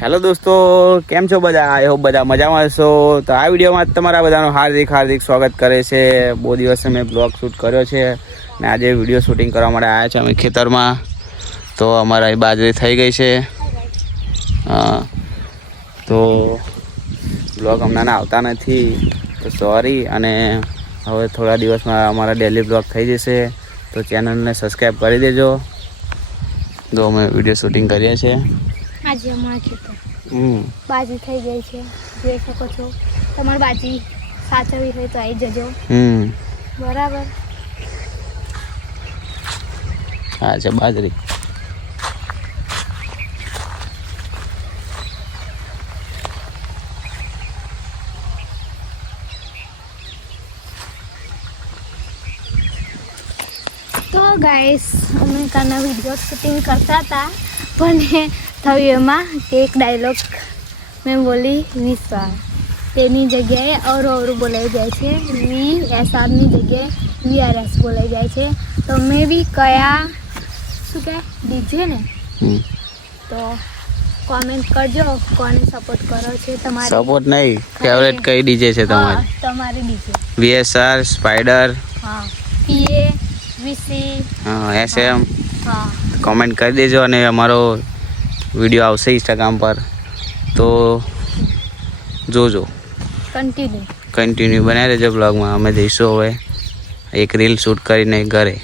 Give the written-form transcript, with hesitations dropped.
Hello દોસ્તો, કેમ છો બધા? આઈ હોપ બધા મજામાં હશો. તો આ વિડીયોમાં તમારા બધાનું હાર્દિક સ્વાગત કરે છે. બહુ દિવસે મેં બ્લોગ શૂટ કર્યો છે ને આજે વિડીયો શૂટિંગ કરવા માટે આવ્યા છે અમે ખેતરમાં. તો અમારા બાજરી થઈ ગઈ છે. તો બ્લોગ હમણાં આવતા નથી તો સોરી. અને હવે થોડા દિવસમાં અમારા ડેલી બ્લોગ થઈ જશે, તો ચેનલને સબસ્ક્રાઈબ કરી દેજો. તો અમે વિડીયો શૂટિંગ કરીએ છીએ. આજે અમારા ખેતર બાજી થઈ ગઈ છે, જોઈ શકો છો. તમારી બાજી સાચવવી હોય તો આવી જજો. બરાબર. હા છે બાજરી. તો ગાઈસ, અમે કાના વિડીયો શૂટિંગ કરતા હતા, પણ થયું એમાં કે એક ડાયલોગ મેં બોલી વિશ્વાસ, તેની જગ્યાએ અવરું બોલાઈ જાય છે. VSRની જગ્યાએ VRS બોલાઈ જાય છે. તો મેં બી કયા શું કહે ડીજે ને, તો કોમેન્ટ કરજો કોને સપોર્ટ કરો છે. તમારે સપોર્ટ નહીં, ફેવરેટ કઈ ડીજે છે તમારી? તમારી DJ VSR, spider, PA, VC, SM. હા. કોમેન્ટ કરી દેજો. અને અમારો વિડીયો આવશે ઇન્સ્ટાગ્રામ પર, તો જોજો. કન્ટિન્યુ બનાવી દેજો બ્લોગમાં. અમે જઈશું હવે એક રીલ શૂટ કરીને ઘરે.